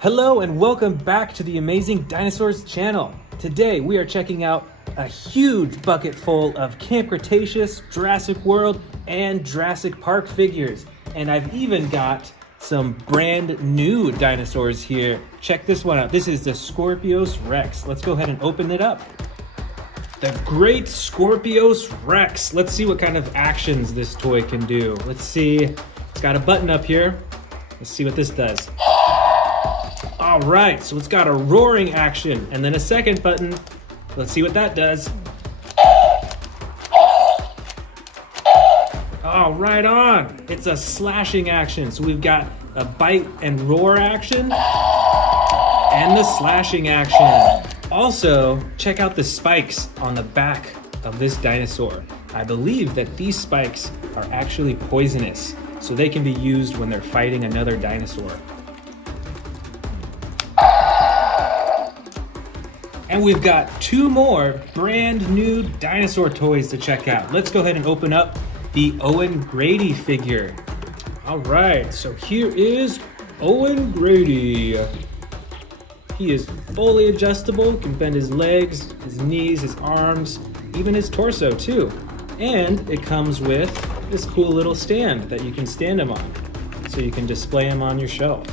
Hello and welcome back to the Amazing Dinosaurs channel. Today we are checking out a huge bucket full of Camp Cretaceous, Jurassic World, and Jurassic Park figures. And I've even got some brand new dinosaurs here. Check this one out. This is the Scorpios Rex. Let's go ahead and open it up. The Great Scorpios Rex. Let's see what kind of actions this toy can do. Let's see. It's got a button up here. Let's see what this does. All right, so it's got a roaring action and then a second button. Let's see what that does. Oh, right on. It's a slashing action. So we've got a bite and roar action and the slashing action. Also, check out the spikes on the back of this dinosaur. I believe that these spikes are actually poisonous, so they can be used when they're fighting another dinosaur. And we've got two more brand new dinosaur toys to check out. Let's go ahead and open up the Owen Grady figure. All right, so here is Owen Grady. He is fully adjustable, can bend his legs, his knees, his arms, even his torso too. And it comes with this cool little stand that you can stand him on, so you can display him on your shelf.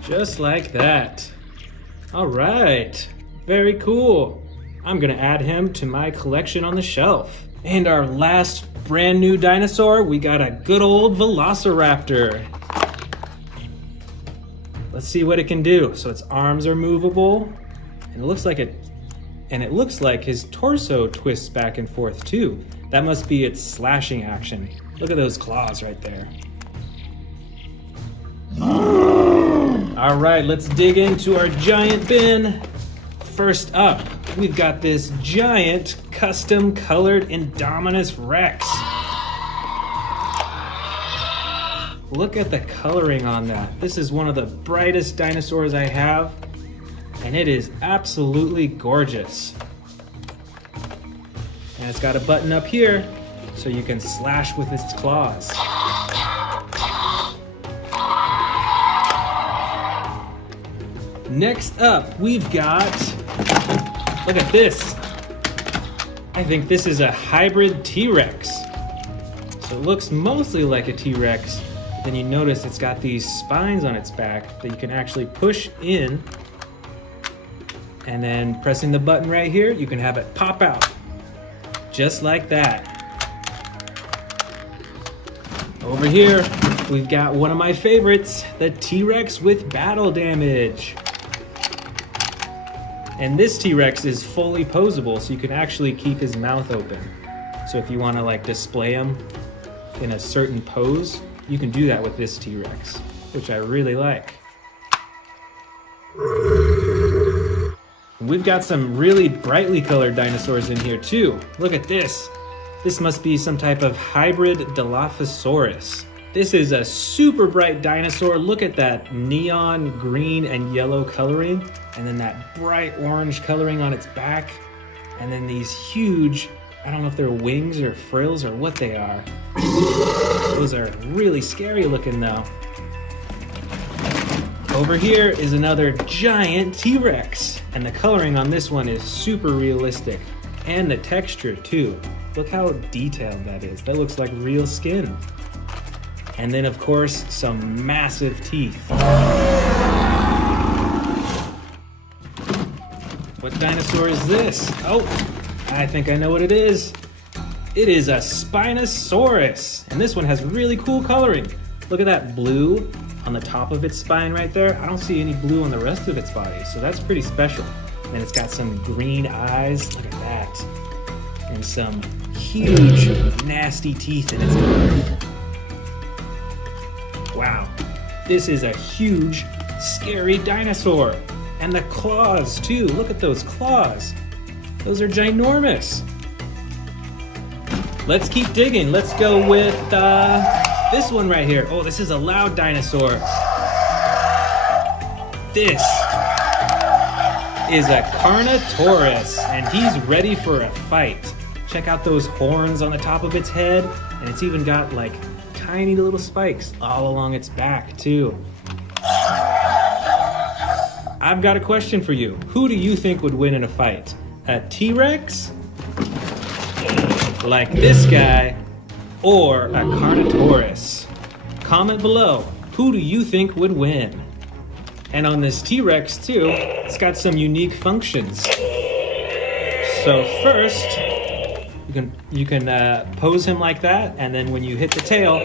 Just like that. All right, very cool. I'm gonna add him to my collection on the shelf. And our last brand new dinosaur, we got a good old Velociraptor. Let's see what it can do. So its arms are movable, and it looks like his torso twists back and forth too. That must be its slashing action. Look at those claws right there. All right, let's dig into our giant bin. First up, we've got this giant custom colored Indominus Rex. Look at the coloring on that. This is one of the brightest dinosaurs I have, and it is absolutely gorgeous. And it's got a button up here, so you can slash with its claws. Next up, we've got, look at this. I think this is a hybrid T-Rex. So it looks mostly like a T-Rex. Then you notice it's got these spines on its back that you can actually push in. And then pressing the button right here, you can have it pop out. Just like that. Over here, we've got one of my favorites, the T-Rex with battle damage. And this T-Rex is fully posable, so you can actually keep his mouth open. So if you want to like display him in a certain pose, you can do that with this T-Rex, which I really like. We've got some really brightly colored dinosaurs in here too. Look at this. This must be some type of hybrid Dilophosaurus. This is a super bright dinosaur. Look at that neon green and yellow coloring, and then that bright orange coloring on its back, and then these huge, I don't know if they're wings or frills or what they are. Those are really scary looking though. Over here is another giant T-Rex, and the coloring on this one is super realistic, and the texture too. Look how detailed that is. That looks like real skin. And then of course, some massive teeth. What dinosaur is this? Oh, I think I know what it is. It is a Spinosaurus, and this one has really cool coloring. Look at that blue on the top of its spine right there. I don't see any blue on the rest of its body, so that's pretty special. And it's got some green eyes, look at that. And some huge, nasty teeth in its mouth. Wow, this is a huge, scary dinosaur. And the claws too, look at those claws. Those are ginormous. Let's keep digging. Let's go with this one right here. Oh, this is a loud dinosaur. This is a Carnotaurus, and he's ready for a fight. Check out those horns on the top of its head, and it's even got like tiny little spikes all along its back too. I've got a question for you. Who do you think would win in a fight? A T-Rex? Like this guy? Or a Carnotaurus? Comment below, who do you think would win? And on this T-Rex too, it's got some unique functions. So first, you can pose him like that, and then when you hit the tail,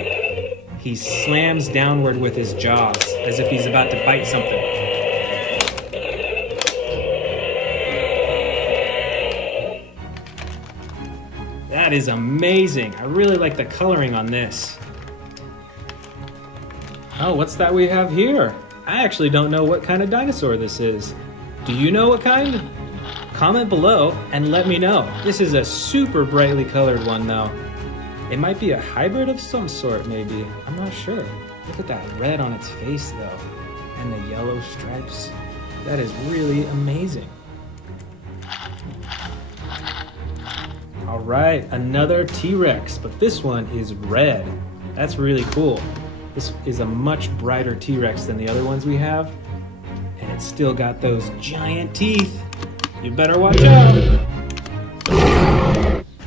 he slams downward with his jaws, as if he's about to bite something. That is amazing. I really like the coloring on this. Oh, what's that we have here? I actually don't know what kind of dinosaur this is. Do you know what kind? Comment below and let me know. This is a super brightly colored one though. It might be a hybrid of some sort maybe. I'm not sure. Look at that red on its face though. And the yellow stripes. That is really amazing. All right, another T-Rex, but this one is red. That's really cool. This is a much brighter T-Rex than the other ones we have, and it's still got those giant teeth. You better watch out.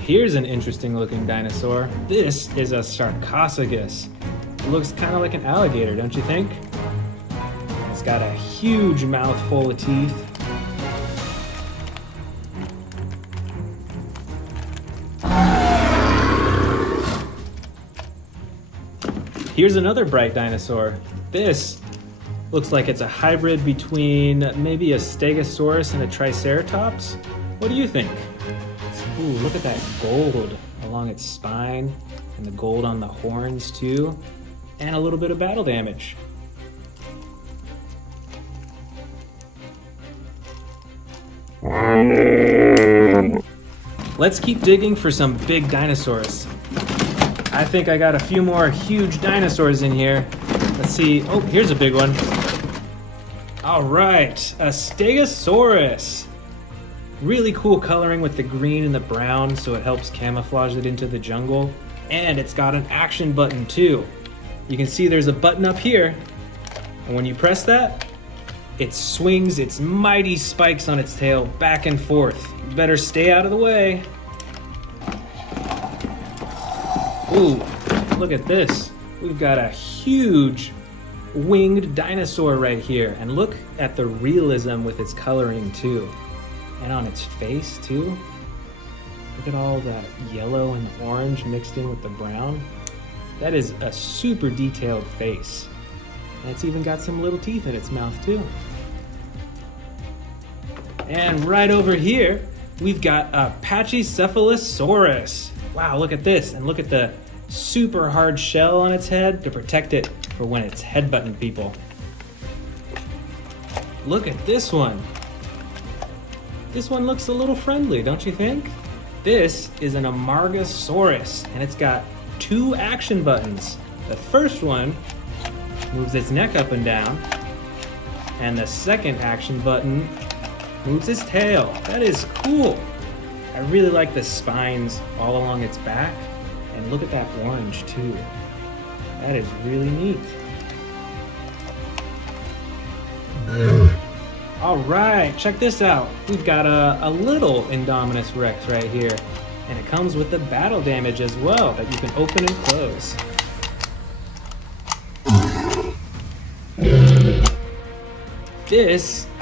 Here's an interesting looking dinosaur. This is a Sarcosigus. It looks kind of like an alligator, don't you think? It's got a huge mouth full of teeth. Here's another bright dinosaur. This looks like it's a hybrid between maybe a Stegosaurus and a Triceratops. What do you think? Ooh, look at that gold along its spine and the gold on the horns too, and a little bit of battle damage. Let's keep digging for some big dinosaurs. I think I got a few more huge dinosaurs in here. Let's see. Oh, here's a big one. All right, a Stegosaurus. Really cool coloring with the green and the brown, so it helps camouflage it into the jungle. And it's got an action button too. You can see there's a button up here, and when you press that, it swings its mighty spikes on its tail back and forth. You better stay out of the way. Ooh, look at this. We've got a huge winged dinosaur right here. And look at the realism with its coloring too. And on its face too. Look at all that yellow and orange mixed in with the brown. That is a super detailed face. And it's even got some little teeth in its mouth too. And right over here, we've got Apache Cephalosaurus. Wow, look at this, and look at the super hard shell on its head to protect it for when it's headbutting people. Look at this one. This one looks a little friendly, don't you think? This is an Amargasaurus, and it's got two action buttons. The first one moves its neck up and down, and the second action button moves its tail. That is cool. I really like the spines all along its back, and look at that orange too. That is really neat. All right, check this out. We've got a little Indominus Rex right here, and it comes with the battle damage as well that you can open and close.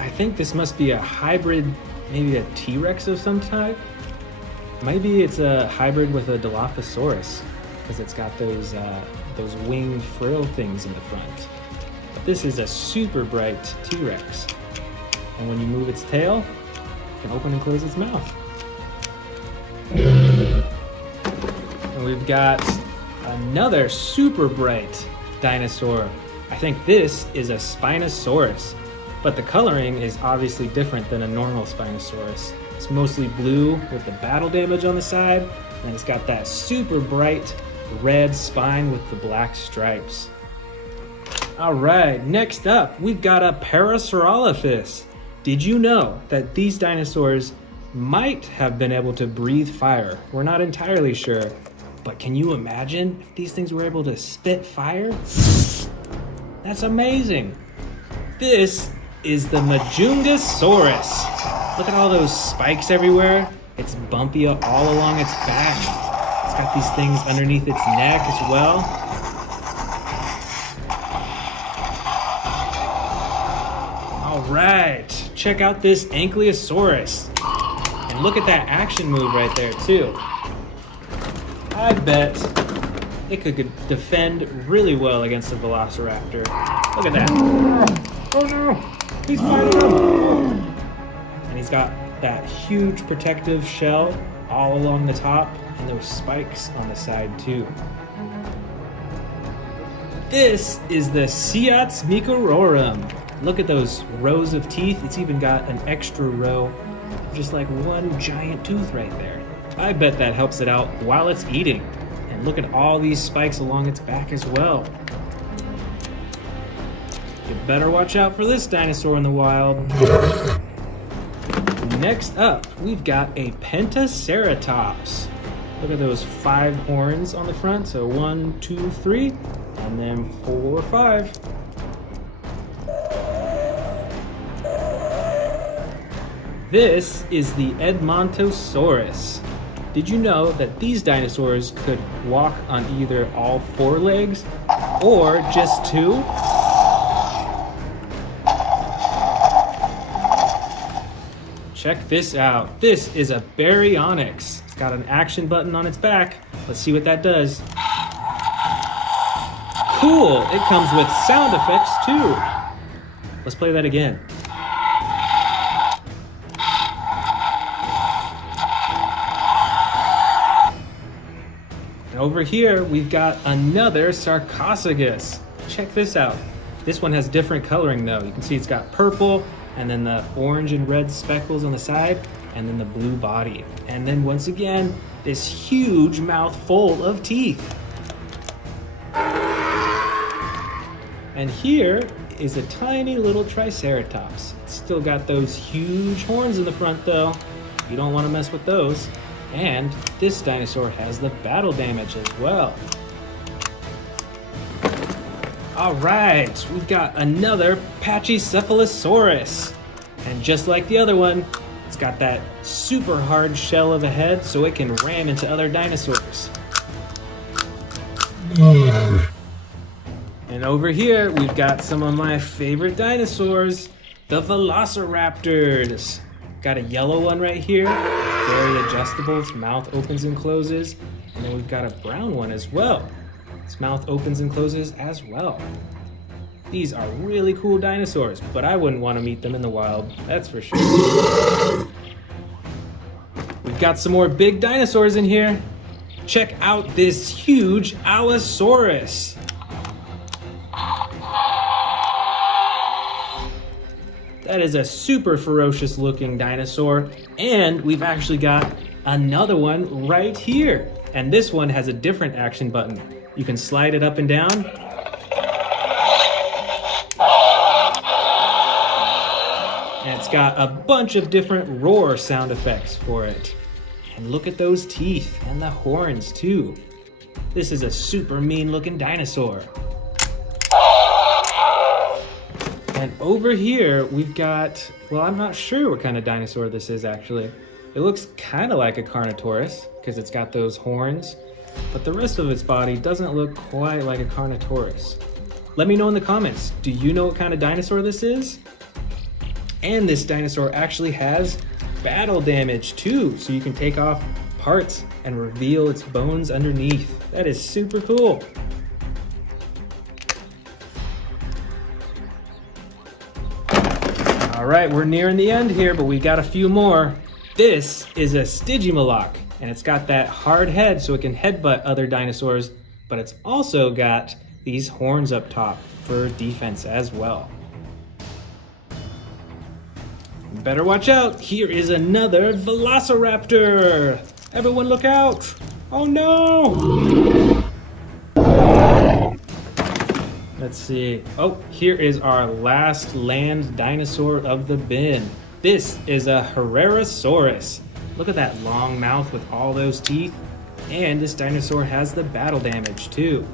I think this must be a hybrid, maybe a T-Rex of some type. Maybe it's a hybrid with a Dilophosaurus, because it's got those winged frill things in the front. But this is a super bright T-Rex. And when you move its tail, it can open and close its mouth. And we've got another super bright dinosaur. I think this is a Spinosaurus, but the coloring is obviously different than a normal Spinosaurus. It's mostly blue with the battle damage on the side, and it's got that super bright red spine with the black stripes. All right, next up, we've got a Parasaurolophus. Did you know that these dinosaurs might have been able to breathe fire? We're not entirely sure, but can you imagine if these things were able to spit fire? That's amazing. This is the Majungasaurus. Look at all those spikes everywhere. It's bumpy all along its back. It's got these things underneath its neck as well. All right, check out this Ankylosaurus. And look at that action move right there too. I bet it could defend really well against a Velociraptor. Look at that. Oh no, he's fighting him. And he's got that huge protective shell all along the top and those spikes on the side too. This is the Siatsmicororum. Look at those rows of teeth. It's even got an extra row, just like one giant tooth right there. I bet that helps it out while it's eating. And look at all these spikes along its back as well. You better watch out for this dinosaur in the wild. Next up, we've got a Pentaceratops. Look at those 5 horns on the front. So 1, 2, 3, and then 4, 5. This is the Edmontosaurus. Did you know that these dinosaurs could walk on either all 4 legs or just 2? Check this out. This is a Baryonyx. It's got an action button on its back. Let's see what that does. Cool, it comes with sound effects too. Let's play that again. Over here, we've got another Sarcosigus. Check this out. This one has different coloring though. You can see it's got purple, and then the orange and red speckles on the side, and then the blue body. And then once again, this huge mouth full of teeth. And here is a tiny little Triceratops. It's still got those huge horns in the front though. You don't want to mess with those. And this dinosaur has the battle damage as well. All right, we've got another Apache Cephalosaurus. And just like the other one, it's got that super hard shell of a head so it can ram into other dinosaurs. And over here, we've got some of my favorite dinosaurs, the Velociraptors. Got a yellow one right here, very adjustable. Its mouth opens and closes. And then we've got a brown one as well. Its mouth opens and closes as well. These are really cool dinosaurs, but I wouldn't want to meet them in the wild, that's for sure. We've got some more big dinosaurs in here. Check out this huge Allosaurus. That is a super ferocious looking dinosaur, and we've actually got another one right here. And this one has a different action button. You can slide it up and down. And it's got a bunch of different roar sound effects for it. And look at those teeth and the horns too. This is a super mean looking dinosaur. And over here, we've got, well, I'm not sure what kind of dinosaur this is actually. It looks kind of like a Carnotaurus because it's got those horns, but the rest of its body doesn't look quite like a Carnotaurus. Let me know in the comments, do you know what kind of dinosaur this is? And this dinosaur actually has battle damage too, so you can take off parts and reveal its bones underneath. That is super cool. All right, we're nearing the end here, but we got a few more. This is a Stygimoloch, and it's got that hard head so it can headbutt other dinosaurs, but it's also got these horns up top for defense as well. Better watch out, here is another Velociraptor. Everyone look out. Oh no! Let's see. Oh, here is our last land dinosaur of the bin. This is a Herrerasaurus. Look at that long mouth with all those teeth. And this dinosaur has the battle damage too.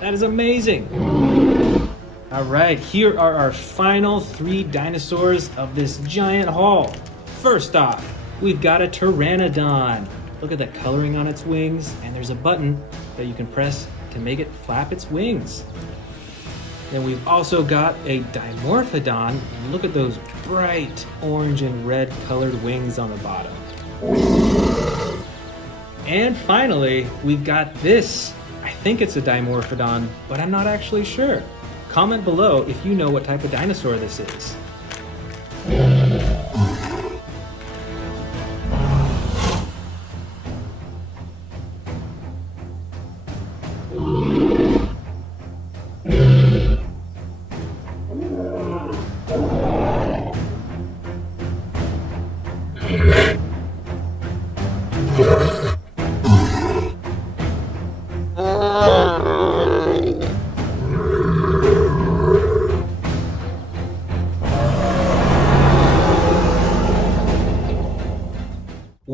That is amazing. All right, here are our final 3 dinosaurs of this giant haul. First off, we've got a Pteranodon. Look at that coloring on its wings, and there's a button that you can press to make it flap its wings. Then we've also got a Dimorphodon. Look at those bright orange and red colored wings on the bottom. And finally, we've got this. I think it's a Dimorphodon, but I'm not actually sure. Comment below if you know what type of dinosaur this is.